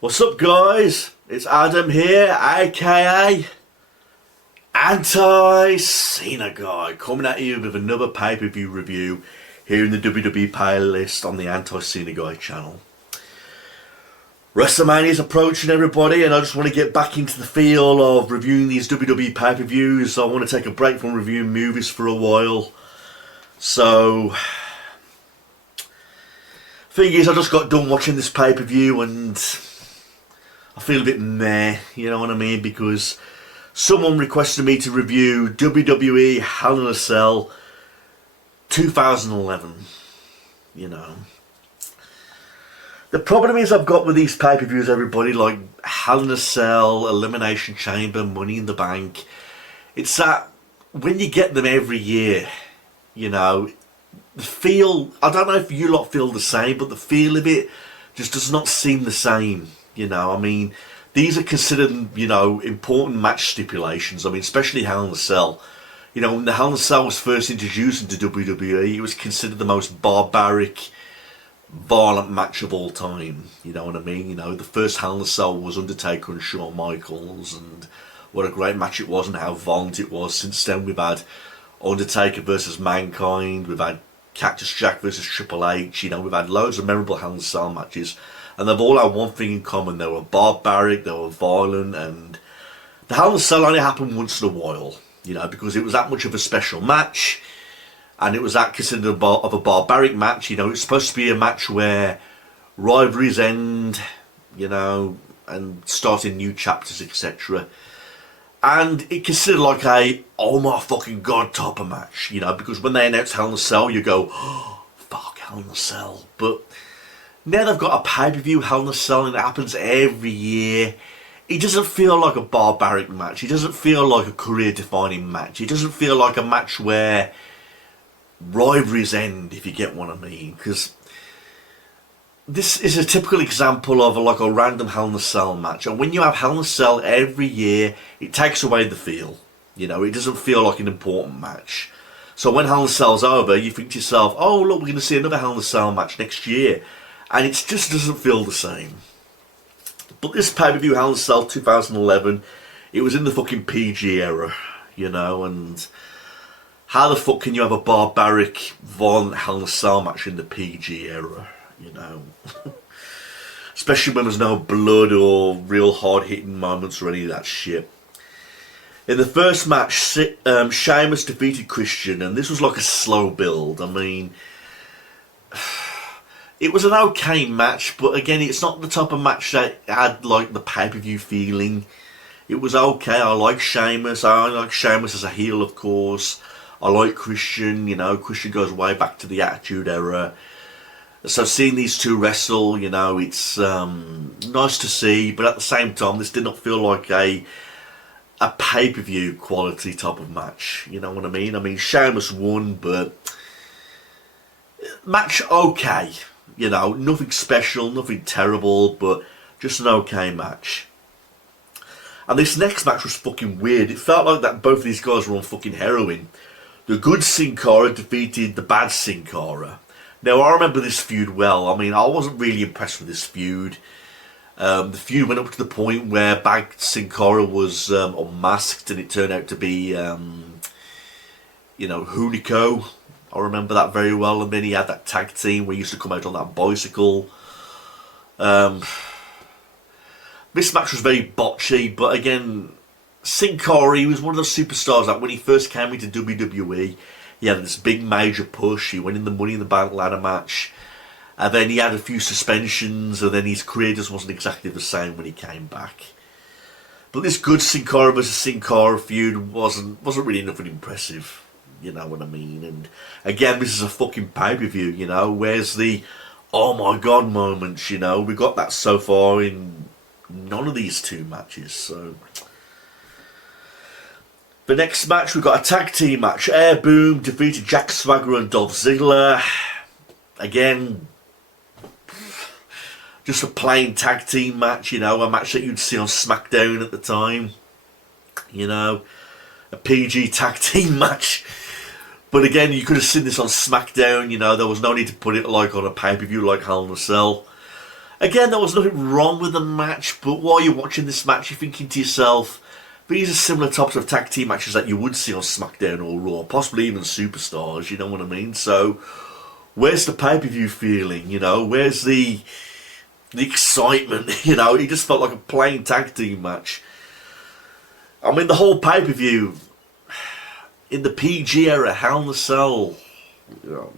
What's up, guys? It's Adam here, aka Anti-Cena Guy, coming at you with another pay-per-view review here in the WWE playlist on the Anti-Cena Guy channel. WrestleMania is approaching, everybody, and I just want to get back into the feel of reviewing these WWE pay-per-views. I want to take a break from reviewing movies for a while. So, thing is, I just got done watching this pay-per-view and I feel a bit meh, you know what I mean, because someone requested me to review WWE Hell in a Cell 2011, you know. The problem is I've got with these pay-per-views, everybody, like Hell in a Cell, Elimination Chamber, Money in the Bank, it's that when you get them every year, you know, the feel, I don't know if you lot feel the same, but the feel of it just does not seem the same, you know. I mean, these are considered, you know, important match stipulations. I mean, especially Hell in a Cell. You know, when the Hell in a Cell was first introduced into WWE, it was considered the most barbaric, violent match of all time. You know what I mean? You know, the first Hell in a Cell was Undertaker and Shawn Michaels, and what a great match it was and how violent it was. Since then, we've had Undertaker versus Mankind, we've had Cactus Jack versus Triple H, you know, we've had loads of memorable Hell in a Cell matches, and they've all had one thing in common: they were barbaric, they were violent, and the Hell in a Cell only happened once in a while, you know, because it was that much of a special match, and it was that considered of a barbaric match. You know, it's supposed to be a match where rivalries end, you know, and starting new chapters, etc. And it considered like a, oh my fucking god, type of match, you know, because when they announce Hell in a Cell, you go, oh, fuck, Hell in a Cell. But now they've got a pay-per-view Hell in a Cell and it happens every year. It doesn't feel like a barbaric match. It doesn't feel like a career-defining match. It doesn't feel like a match where rivalries end, if you get what I mean. Because this is a typical example of like a random Hell in a Cell match, and when you have Hell in a Cell every year, it takes away the feel. You know, it doesn't feel like an important match. So when Hell in a Cell's over, you think to yourself, oh look, we're going to see another Hell in a Cell match next year, and it just doesn't feel the same. But this pay-per-view Hell in a Cell 2011, it was in the fucking PG era, you know, and how the fuck can you have a barbaric, violent Hell in a Cell match in the PG era? You know, especially when there's no blood or real hard-hitting moments or any of that shit. In the first match, Sheamus defeated Christian, and this was like a slow build. I mean, it was an okay match, but again, it's not the type of match that had like the pay-per-view feeling. It was okay. I like Sheamus. I like Sheamus as a heel, of course. I like Christian. You know, Christian goes way back to the Attitude Era. So seeing these two wrestle, you know, it's nice to see, but at the same time, this did not feel like a pay-per-view quality type of match. You know what I mean? I mean, Sheamus won, but match okay. You know, nothing special, nothing terrible, but just an okay match. And this next match was fucking weird. It felt like that both of these guys were on fucking heroin. The good Sin Cara defeated the bad Sin Cara. Now, I remember this feud well. I mean, I wasn't really impressed with this feud. The feud went up to the point where bad Sin Cara was unmasked, and it turned out to be, you know, Hunico. I remember that very well. And then he had that tag team where he used to come out on that bicycle. This match was very botchy, but again, Sin Cara, he was one of those superstars that when he first came into WWE, he had this big major push. He went in the Money in the Bank ladder match, and then he had a few suspensions, and then his career just wasn't exactly the same when he came back. But this good Sin Cara versus Sin Cara feud wasn't really nothing impressive, you know what I mean? And again, this is a fucking pay-per-view, you know. Where's the oh my god moments, you know? We got that so far in none of these two matches, so. The next match, we've got a tag team match. Air Boom defeated Jack Swagger and Dolph Ziggler. Again, just a plain tag team match, you know, a match that you'd see on SmackDown at the time. You know, a PG tag team match. But again, you could have seen this on SmackDown, you know, there was no need to put it like on a pay-per-view like Hell in a Cell. Again, there was nothing wrong with the match, but while you're watching this match, you're thinking to yourself, these are similar types of tag team matches that you would see on SmackDown or Raw, possibly even Superstars, you know what I mean? So, where's the pay-per-view feeling, you know? Where's the excitement, you know? It just felt like a plain tag team match. I mean, the whole pay-per-view, in the PG era, Hell in a Cell, you know.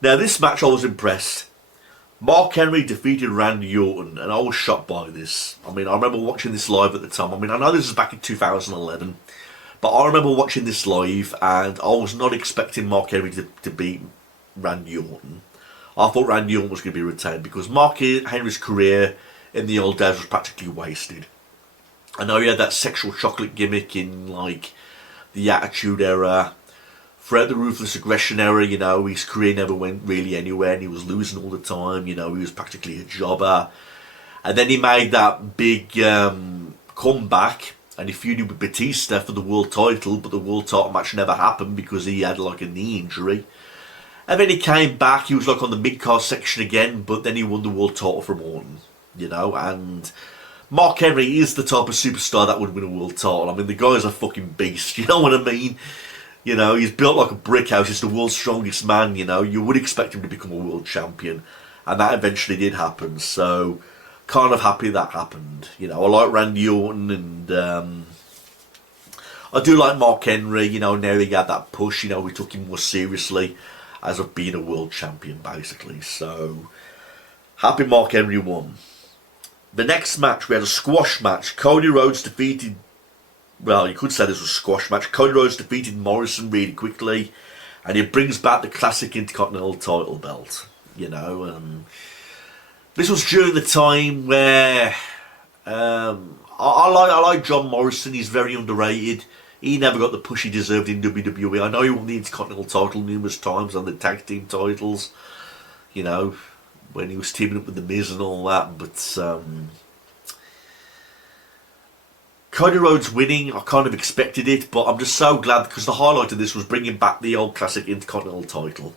Now, this match I was impressed. Mark Henry defeated Randy Orton, and I was shocked by this. I mean, I remember watching this live at the time. I mean, I know this was back in 2011, but I remember watching this live, and I was not expecting Mark Henry to beat Randy Orton. I thought Randy Orton was going to be retained, because Mark Henry's career in the old days was practically wasted. I know he had that sexual chocolate gimmick in, like, the Attitude Era. Throughout the Ruthless Aggression era, you know, his career never went really anywhere, and he was losing all the time, you know, he was practically a jobber. And then he made that big comeback, and he feuded with Batista for the world title, but the world title match never happened because he had like a knee injury. And then he came back, he was like on the mid-card section again, but then he won the world title from Orton, you know, and Mark Henry is the type of superstar that would win a world title. I mean, the guy's a fucking beast, you know what I mean? You know, he's built like a brick house. He's the world's strongest man, you know. You would expect him to become a world champion. And that eventually did happen. So, kind of happy that happened. You know, I like Randy Orton, and I do like Mark Henry. You know, now he had that push. You know, we took him more seriously as of being a world champion, basically. So, happy Mark Henry won. The next match, we had a squash match. Cody Rhodes defeated... Well, you could say this was a squash match. Cody Rhodes defeated Morrison really quickly, and he brings back the classic Intercontinental title belt. You know, this was during the time where I like John Morrison. He's very underrated. He never got the push he deserved in WWE. I know he won the Intercontinental title numerous times on the tag team titles. You know, when he was teaming up with The Miz and all that, but Cody Rhodes winning, I kind of expected it, but I'm just so glad, because the highlight of this was bringing back the old classic Intercontinental title.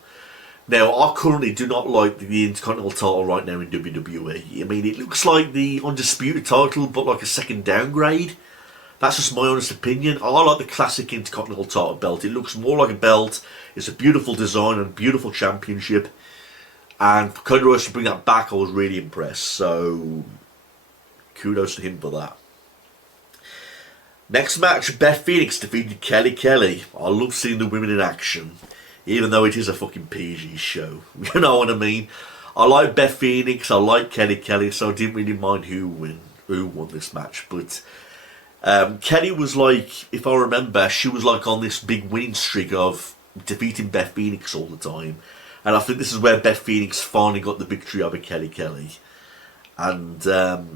Now, I currently do not like the Intercontinental title right now in WWE. I mean, it looks like the Undisputed title, but like a second downgrade. That's just my honest opinion. I like the classic Intercontinental title belt. It looks more like a belt. It's a beautiful design and beautiful championship. And for Cody Rhodes to bring that back, I was really impressed. So, kudos to him for that. Next match, Beth Phoenix defeated Kelly Kelly. I love seeing the women in action, even though it is a fucking PG show. You know what I mean? I like Beth Phoenix, I like Kelly Kelly, so I didn't really mind who won this match. But Kelly was like, if I remember, she was like on this big winning streak of defeating Beth Phoenix all the time. And I think this is where Beth Phoenix finally got the victory over Kelly Kelly. And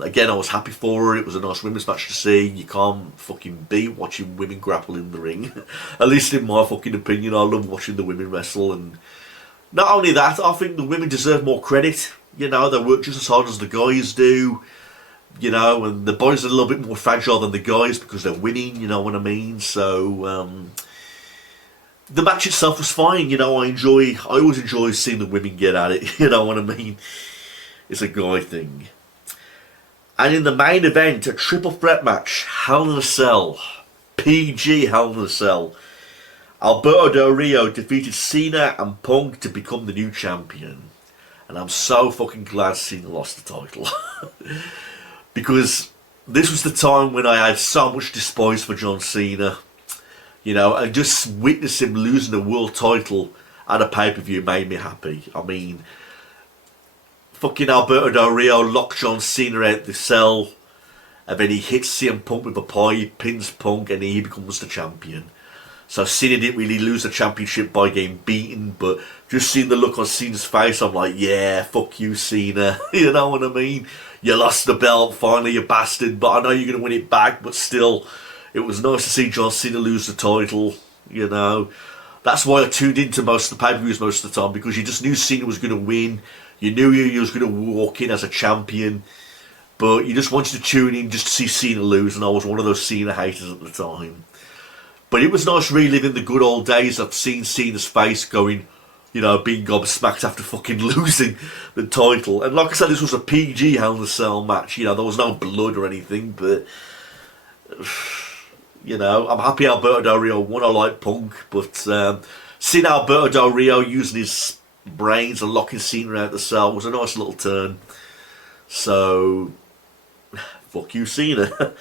again, I was happy for her. It was a nice women's match to see. You can't fucking beat watching women grapple in the ring. At least in my fucking opinion, I love watching the women wrestle. And not only that, I think the women deserve more credit. You know, they work just as hard as the guys do. You know, and the boys are a little bit more fragile than the guys because they're winning, you know what I mean? So, the match itself was fine. You know, I always enjoy seeing the women get at it. You know what I mean? It's a guy thing. And in the main event, a triple threat match, Hell in a Cell, PG Hell in a Cell. Alberto Del Rio defeated Cena and Punk to become the new champion. And I'm so fucking glad Cena lost the title. Because this was the time when I had so much despise for John Cena. You know, and just witness him losing a world title at a pay-per-view made me happy. I mean, fucking Alberto Del Rio locked John Cena out the cell, and then he hits CM Punk with a pie, pins Punk, and he becomes the champion. So Cena didn't really lose the championship by getting beaten, but just seeing the look on Cena's face, I'm like, yeah, fuck you, Cena. You know what I mean? You lost the belt, finally, you bastard, but I know you're going to win it back, but still, it was nice to see John Cena lose the title, you know. That's why I tuned into most of the pay-per-views most of the time, because you just knew Cena was going to win. You knew he was going to walk in as a champion, but you just wanted to tune in just to see Cena lose, and I was one of those Cena haters at the time. But it was nice reliving the good old days of seeing Cena's face going, you know, being gobsmacked after fucking losing the title. And like I said, this was a PG Hell in a Cell match. You know, there was no blood or anything, but you know, I'm happy Alberto Del Rio won. I like Punk, but seeing Alberto Del Rio using his brains and locking Cena out the cell was a nice little turn. So, fuck you, Cena.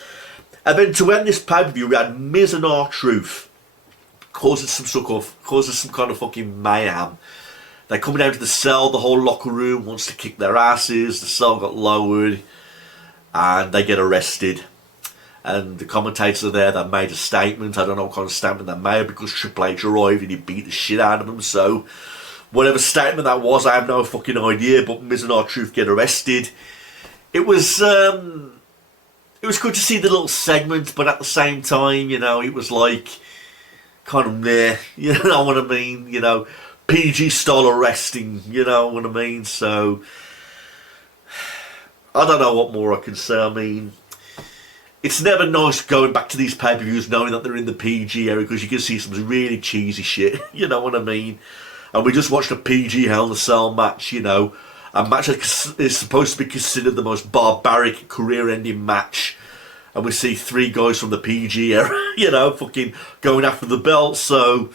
And then to end this pay-per-view, we had Miz and R-Truth causing some kind of fucking mayhem. They're coming down to the cell. The whole locker room wants to kick their asses. The cell got lowered, and they get arrested. And the commentators are there. They made a statement. I don't know what kind of statement they made, because Triple H arrived and he beat the shit out of them. So, whatever statement that was, I have no fucking idea. But Miz and R-Truth get arrested. It was good to see the little segment, but at the same time, you know, it was like kind of meh. You know what I mean? You know, PG style arresting. You know what I mean? So I don't know what more I can say. I mean, it's never nice going back to these pay-per-views knowing that they're in the PG area, because you can see some really cheesy shit. You know what I mean? And we just watched a PG Hell in a Cell match. You know. A match that is supposed to be considered the most barbaric career-ending match. And we see three guys from the PG era, you know, fucking going after the belt. So,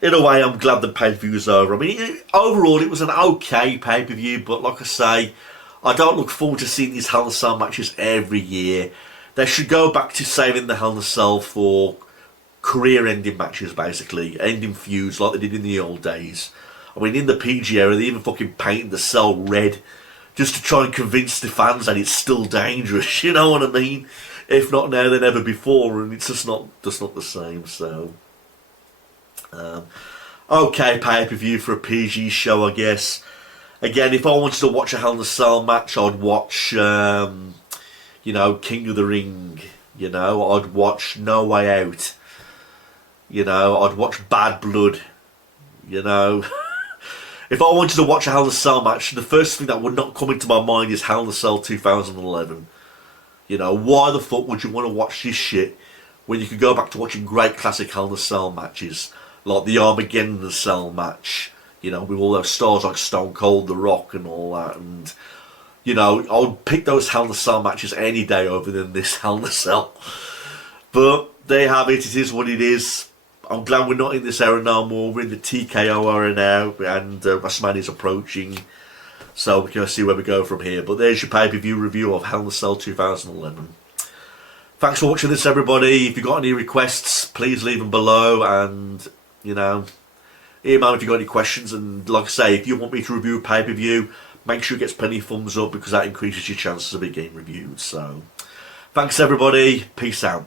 in a way, I'm glad the pay-per-view's over. I mean, overall, it was an okay pay-per-view. But like I say, I don't look forward to seeing these Hell in a Cell matches every year. They should go back to saving the Hell in a Cell for career-ending matches, basically. Ending feuds like they did in the old days. I mean, in the PG era, they even fucking painted the cell red just to try and convince the fans that it's still dangerous. You know what I mean? If not now, then ever before, and it's just not the same. So, okay, pay-per-view for a PG show, I guess. Again, if I wanted to watch a Hell in a Cell match, I'd watch, you know, King of the Ring. You know, I'd watch No Way Out. You know, I'd watch Bad Blood. You know. If I wanted to watch a Hell in a Cell match, the first thing that would not come into my mind is Hell in a Cell 2011. You know, why the fuck would you want to watch this shit when you could go back to watching great classic Hell in a Cell matches, like the Armageddon in the Cell match, you know, with all those stars like Stone Cold, The Rock and all that, and, you know, I would pick those Hell in a Cell matches any day over than this Hell in a Cell. But there you have it, it is what it is. I'm glad we're not in this era no more. We're in the TKO era now, and WrestleMania's approaching, so we can see where we go from here. But there's your pay-per-view review of Hell in a Cell 2011. Thanks for watching this, everybody. If you've got any requests, please leave them below, and, you know, email if you've got any questions. And like I say, if you want me to review a pay-per-view, make sure it gets plenty of thumbs up, because that increases your chances of it getting reviewed. So, thanks, everybody. Peace out.